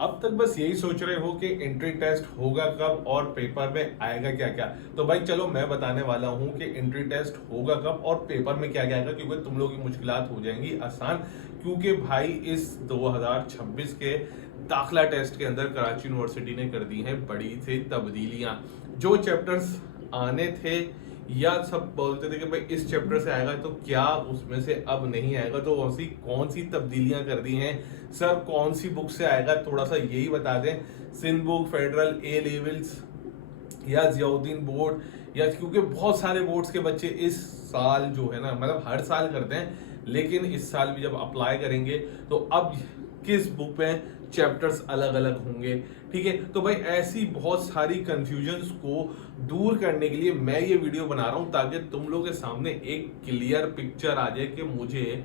अब तक बस यही सोच रहे हो कि एंट्री टेस्ट होगा कब और पेपर में आएगा क्या क्या। तो भाई चलो मैं बताने वाला हूँ कि एंट्री टेस्ट होगा कब और पेपर में क्या क्या आएगा, क्योंकि तुम लोगों की मुश्किलात हो जाएंगी आसान। क्योंकि भाई इस 2026 के दाखिला टेस्ट के अंदर कराची यूनिवर्सिटी ने कर दी हैं बड़ी सी तब्दीलियां। जो चैप्टर्स आने थे या सब बोलते थे कि भाई इस चैप्टर से आएगा, तो क्या उसमें से अब नहीं आएगा, तो ऐसी कौन सी तब्दीलियां कर दी हैं सर, कौन सी बुक से आएगा, थोड़ा सा यही बता दें। Sindh book, federal, A levels या जियाउद्दीन बोर्ड, या क्योंकि बहुत सारे बोर्ड्स के बच्चे इस साल जो है ना, मतलब हर साल करते हैं लेकिन इस साल भी जब अप्लाई करेंगे तो अब किस बुक पे चैप्टर्स अलग अलग होंगे। ठीक है, तो भाई ऐसी बहुत सारी कंफ्यूजन्स को दूर करने के लिए मैं ये वीडियो बना रहा हूं, ताकि तुम लोगों के सामने एक क्लियर पिक्चर आ जाए कि मुझे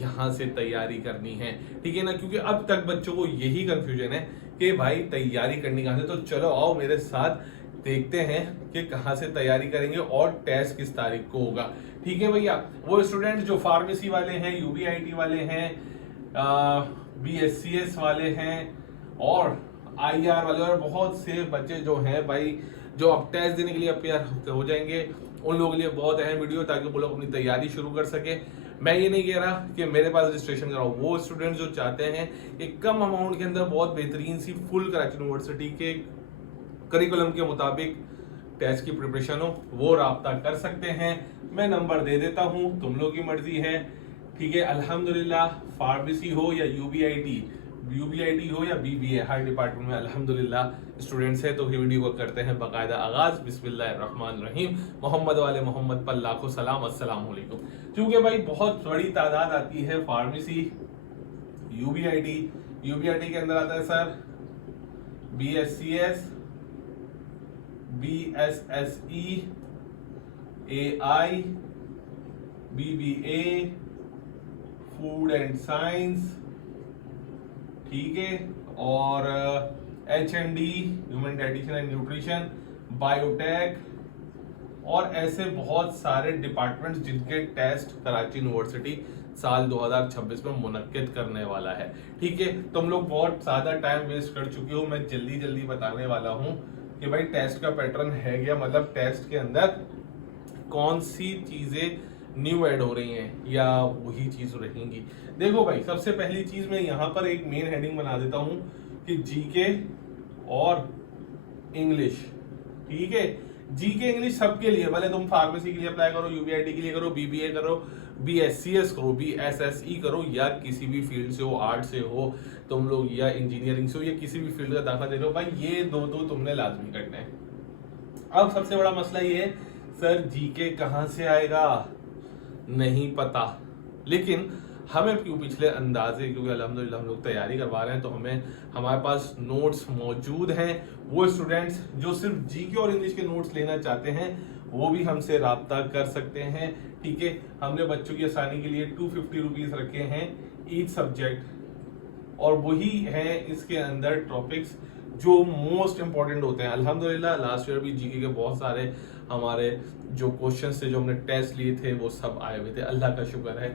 यहां से तैयारी करनी है। ठीक है ना, क्योंकि अब तक बच्चों को यही कंफ्यूजन है कि भाई तैयारी करनी कहां से। तो चलो आओ मेरे साथ देखते हैं कि कहां से तैयारी करेंगे और टेस्ट किस तारीख को होगा। ठीक है भैया, वो स्टूडेंट जो फार्मेसी वाले हैं, यूबीआईटी वाले हैं, बीएससीएस वाले हैं और आईआर वाले और बहुत से बच्चे जो हैं भाई, जो अब टेस्ट देने के लिए अपेयर हो जाएंगे, उन लोगों के लिए बहुत अहम वीडियो, ताकि वो लोग अपनी तैयारी शुरू कर सके। मैं ये नहीं कह रहा कि मेरे पास रजिस्ट्रेशन कराओ, वो स्टूडेंट जो चाहते हैं कि कम अमाउंट के अंदर बहुत बेहतरीन सी फुल कराची यूनिवर्सिटी के करिकुलम के मुताबिक टेस्ट की प्रिपरेशन हो, वो राब्ता कर सकते हैं। मैं नंबर दे देता हूं, तुम लोग की मर्जी है। ठीक है, अल्हम्दुलिल्लाह फार्मेसी हो या यूबीआईटी हो या बीबीए, हर डिपार्टमेंट में अल्हम्दुलिल्लाह स्टूडेंट्स है। तो ये वीडियो को करते हैं बाकायदा आगाज। बिस्मिल्लाहिर्रहमानिर्रहीम, मोहम्मद वाले मोहम्मद पर लाखों सलाम, अस्सलाम वालेकुम। क्योंकि भाई बहुत बड़ी तादाद आती है फार्मेसी, यूबीआईटी के अंदर आता है sir BSCS, BSSE, AI, BBA, food and science, ठीक है, और HND, human dietitian and nutrition, biotech और ऐसे बहुत सारे डिपार्टमेंट्स जिनके टेस्ट कराची यूनिवर्सिटी साल 2026 में मुनक्किद करने वाला है। ठीक है, तुम लोग बहुत ज्यादा टाइम वेस्ट कर चुके हो, मैं जल्दी जल्दी बताने वाला हूं कि भाई टेस्ट का पैटर्न है क्या, मतलब टेस्ट के अंदर कौन सी चीजें न्यू ऐड हो रही हैं या वही चीज रहेंगी। देखो भाई, सबसे पहली चीज मैं यहाँ पर एक मेन हेडिंग बना देता हूँ कि जीके और इंग्लिश। ठीक है, जीके इंग्लिश सबके लिए, भले तुम फार्मेसी के लिए अप्लाई करो, यूबीआईटी के लिए करो, बीबीए करो, बीएससीएस करो, बीएसएसई करो, या किसी भी फील्ड से हो, आर्ट से हो तुम लोग, या इंजीनियरिंग से हो, या किसी भी फील्ड का दाखिला दे रहे हो, भाई ये दो तुमने लाजमी करना है। अब सबसे बड़ा मसला ये है सर जीके कहां से आएगा, नहीं पता। लेकिन हमें क्यों पिछले अंदाजे, क्योंकि अल्हम्दुलिल्लाह हम लोग तैयारी करवा रहे हैं, तो हमारे पास नोट्स मौजूद हैं। वो स्टूडेंट्स जो सिर्फ जीके और इंग्लिश के नोट्स लेना चाहते हैं वो भी हमसे राब्ता कर सकते हैं। ठीक है, हमने बच्चों की आसानी के लिए 250 रुपीज रखे हैं ईच सब्जेक्ट, और वही है इसके अंदर टॉपिक्स जो मोस्ट इंपॉर्टेंट होते हैं। अल्हम्दुलिल्लाह लास्ट ईयर भी जीके के बहुत सारे हमारे जो क्वेश्चंस थे, जो हमने टेस्ट लिए थे, वो सब आए हुए थे, अल्लाह का शुक्र है।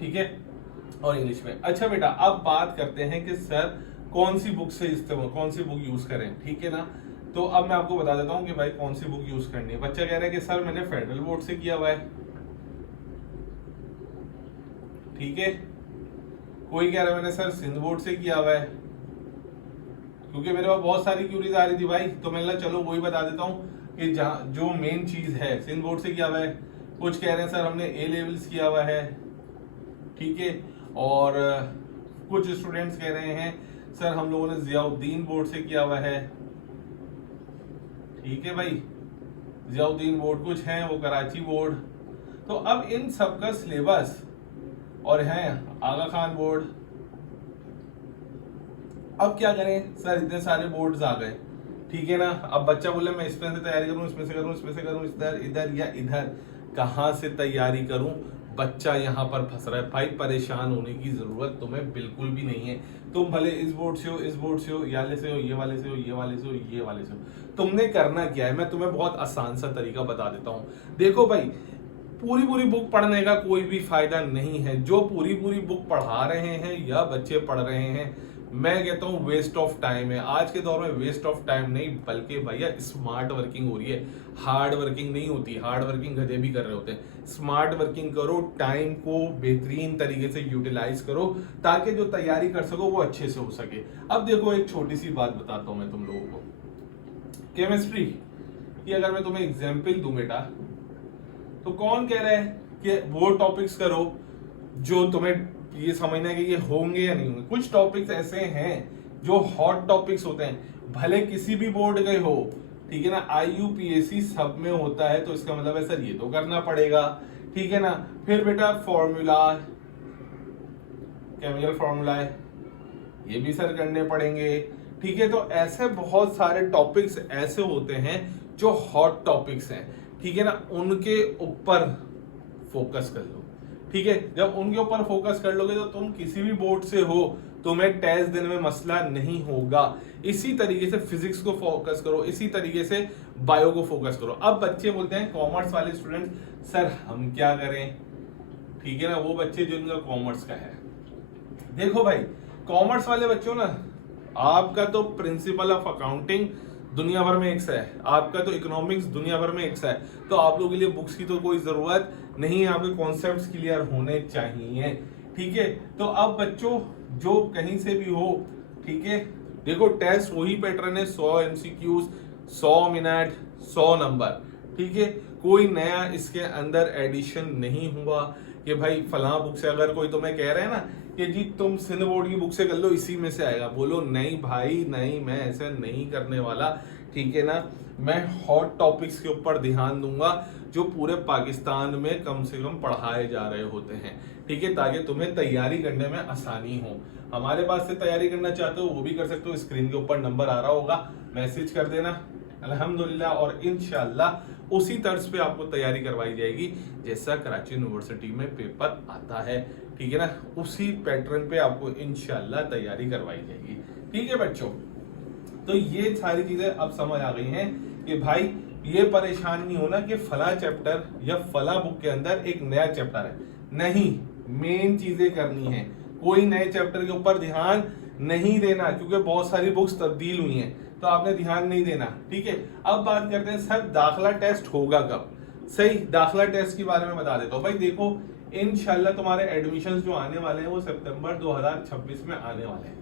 ठीक है, और इंग्लिश में। अच्छा बेटा, अब बात करते हैं कि सर कौन सी बुक से इस्तेमाल, कौन सी बुक यूज करें। ठीक है ना, तो अब मैं आपको बता देता हूं कि भाई कौन सी बुक यूज करनी है। बच्चा कह रहा है कि सर मैंने फेडरल बोर्ड से किया हुआ है। ठीक है, कोई कह रहा है मैंने सर सिंध बोर्ड से किया हुआ है, क्योंकि मेरे पास बहुत सारी क्यूरीज आ रही थी भाई, तो मैंने कहा चलो वही बता देता हूँ कि जो मेन चीज है सिंध बोर्ड से किया हुआ है। कुछ कह रहे हैं सर हमने ए लेवल्स किया हुआ है। ठीक है, और कुछ स्टूडेंट्स कह रहे हैं सर हम लोगों ने जियाउद्दीन बोर्ड से किया हुआ है। ठीक है भाई, जियाउद्दीन बोर्ड, कुछ हैं वो कराची बोर्ड। तो अब इन सब का सिलेबस, और हैं आगा खान बोर्ड। अब क्या करें सर, इतने सारे बोर्ड्स आ गए। ठीक है ना, अब बच्चा बोले मैं इसमें से तैयारी करूं, इसमें से करूं, इसमें से करूं, इधर इधर या इधर, कहां से तैयारी करूं। बच्चा यहाँ पर फंस रहा है। भाई परेशान होने की जरूरत तुम्हें बिल्कुल भी नहीं है। तुम भले इस बोर्ड से हो, इस बोर्ड से हो, ये वाले से हो, ये वाले से हो, ये वाले से हो, ये वाले से हो, तुमने करना क्या है, मैं तुम्हें बहुत आसान सा तरीका बता देता हूँ। देखो भाई, पूरी पूरी बुक पढ़ने का कोई भी फायदा नहीं है। जो पूरी पूरी बुक पढ़ा रहे हैं या बच्चे पढ़ रहे हैं, मैं कहता हूँ वेस्ट ऑफ टाइम है। आज के दौर में वेस्ट ऑफ टाइम नहीं, बल्कि भैया स्मार्ट वर्किंग हो रही है, हार्ड वर्किंग नहीं होती। हार्ड वर्किंग गधे भी कर रहे होते हैं। स्मार्ट वर्किंग करो, टाइम को बेहतरीन तरीके से यूटिलाइज करो, ताकि जो तैयारी कर सको वो अच्छे से हो सके। अब देखो एक छोटी सी बात बताता हूँ मैं तुम लोगों को, केमिस्ट्री की अगर मैं तुम्हें एग्जाम्पल दूं बेटा, तो कौन कह रहा है कि वो टॉपिक्स करो जो तुम्हें ये समझना है कि ये होंगे या नहीं होंगे। कुछ टॉपिक्स ऐसे हैं जो हॉट टॉपिक्स होते हैं, भले किसी भी बोर्ड के हो, ठीक है ना, IUPAC सब में होता है, तो इसका मतलब है सर ये तो करना पड़ेगा, ठीक है ना। फिर बेटा फॉर्मूला, केमिकल फॉर्मूला है, ये भी सर करने पड़ेंगे, ठीक है। तो ऐसे बहुत सारे टॉपिक्स ऐसे होते हैं जो हॉट टॉपिक्स हैं, ठीक है ना, उनके ऊपर फोकस कर लो, ठीक है। जब उनके ऊपर फोकस कर लोगे तो तुम किसी भी बोर्ड से हो, तुम्हें टेस्ट देने में मसला नहीं होगा। इसी तरीके से फिजिक्स को फोकस करो, इसी तरीके से बायो को फोकस करो। अब बच्चे बोलते हैं कॉमर्स वाले स्टूडेंट, सर हम क्या करें, ठीक है ना, वो बच्चे जिनका कॉमर्स का है। देखो भाई, कॉमर्स वाले बच्चों ना, आपका तो प्रिंसिपल ऑफ अकाउंटिंग दुनिया भर में एक सा है, आपका तो इकोनॉमिक्स दुनिया भर में एक सा है, तो आप लोगों के लिए बुक्स की तो कोई जरूरत नहीं है, आपके कॉन्सेप्ट्स क्लियर होने चाहिए, ठीक है। तो अब बच्चों जो कहीं से भी हो, ठीक है, देखो टेस्ट वही पैटर्न है, 100 MCQs, 100 मिनट, 100 नंबर, ठीक है। कोई नया इसके अंदर एडिशन नहीं हुआ कि भाई फलां बुक से, अगर कोई तुम्हें कह रहे हैं ना कि जी तुम सिंध बोर्ड की बुक से कर लो इसी में से आएगा, बोलो नहीं भाई नहीं, मैं ऐसा नहीं करने वाला, ठीक है ना। मैं हॉट टॉपिक्स के ऊपर ध्यान दूंगा जो पूरे पाकिस्तान में कम से कम पढ़ाए जा रहे होते हैं, ठीक है, ताकि तुम्हें तैयारी करने में आसानी हो। हमारे पास से तैयारी करना चाहते हो वो भी कर सकते हो, स्क्रीन के ऊपर नंबर आ रहा होगा, मैसेज कर देना, अल्हम्दुलिल्लाह। और इंशाल्लाह उसी तर्ज पे आपको तैयारी करवाई जाएगी जैसा कराची यूनिवर्सिटी में पेपर आता है, ठीक है ना, उसी पैटर्न पे आपको इंशाल्लाह तैयारी करवाई जाएगी, ठीक है बच्चों। तो ये सारी चीजें अब समझ आ गई हैं कि भाई ये परेशान नहीं होना कि फला चैप्टर या फला बुक के अंदर एक नया चैप्टर है, नहीं, मेन चीजें करनी है। कोई नए चैप्टर के ऊपर ध्यान नहीं देना, क्योंकि बहुत सारी बुक्स तब्दील हुई हैं, तो आपने ध्यान नहीं देना, ठीक है। अब बात करते हैं सर दाखला टेस्ट होगा कब। सही, दाखला टेस्ट के बारे में बता देता हूँ भाई। देखो इंशाल्लाह तुम्हारे एडमिशंस जो आने वाले हैं वो सितंबर 2026 में आने वाले हैं,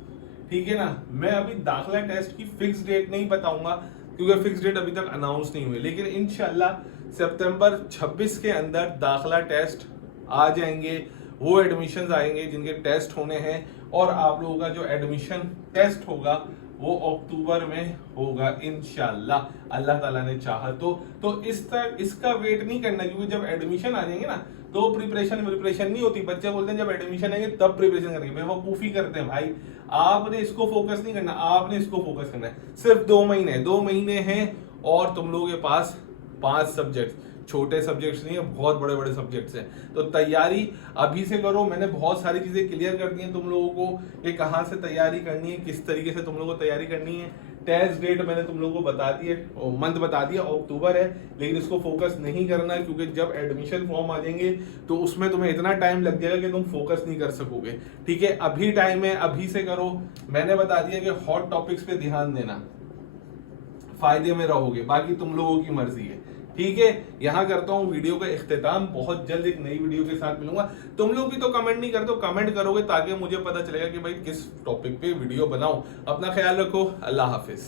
ठीक है ना। मैं अभी दाखला टेस्ट की फिक्स डेट नहीं बताऊंगा क्योंकि फिक्स डेट अभी तक अनाउंस नहीं हुई, लेकिन इंशाल्लाह सितंबर 26 के अंदर दाखला टेस्ट आ जाएंगे। वो एडमिशंस आएंगे जिनके टेस्ट होने हैं, और आप लोगों का जो एडमिशन टेस्ट होगा वो अक्टूबर में होगा इंशाल्लाह, अल्लाह ताला ने चाहा तो इसका वेट नहीं करना, क्योंकि जब एडमिशन आ जाएंगे ना तो प्रिपरेशन नहीं होती। बच्चे बोलते हैं जब एडमिशन आएंगे तब प्रिपरेशन करेंगे, बेवकूफी करते हैं भाई। आपने इसको फोकस नहीं करना, आपने इसको फोकस करना है। सिर्फ 2 महीने हैं और तुम लोगों के पास 5 सब्जेक्ट, छोटे सब्जेक्ट्स नहीं है, बहुत बड़े बड़े सब्जेक्ट्स हैं, तो तैयारी अभी से करो। मैंने बहुत सारी चीजें क्लियर कर दी हैं तुम लोगों को कि कहाँ से तैयारी करनी है, किस तरीके से तुम लोगों को तैयारी करनी है। टेस्ट डेट मैंने तुम लोगों को बता दी है, मंथ बता दिया, अक्टूबर है, लेकिन इसको फोकस नहीं करना क्योंकि जब एडमिशन फॉर्म आ जाएंगे तो उसमें तुम्हें इतना टाइम लग जाएगा कि तुम फोकस नहीं कर सकोगे, ठीक है। अभी टाइम है, अभी से करो। मैंने बता दिया कि हॉट टॉपिक्स पे ध्यान देना, फायदे में रहोगे, बाकी तुम लोगों की मर्जी है, ठीक है। यहाँ करता हूँ वीडियो का इख्तिताम, बहुत जल्द एक नई वीडियो के साथ मिलूंगा। तुम लोग भी तो कमेंट नहीं करते, कमेंट करोगे ताकि मुझे पता चलेगा कि भाई किस टॉपिक पे वीडियो बनाऊं। अपना ख्याल रखो, अल्लाह हाफिज।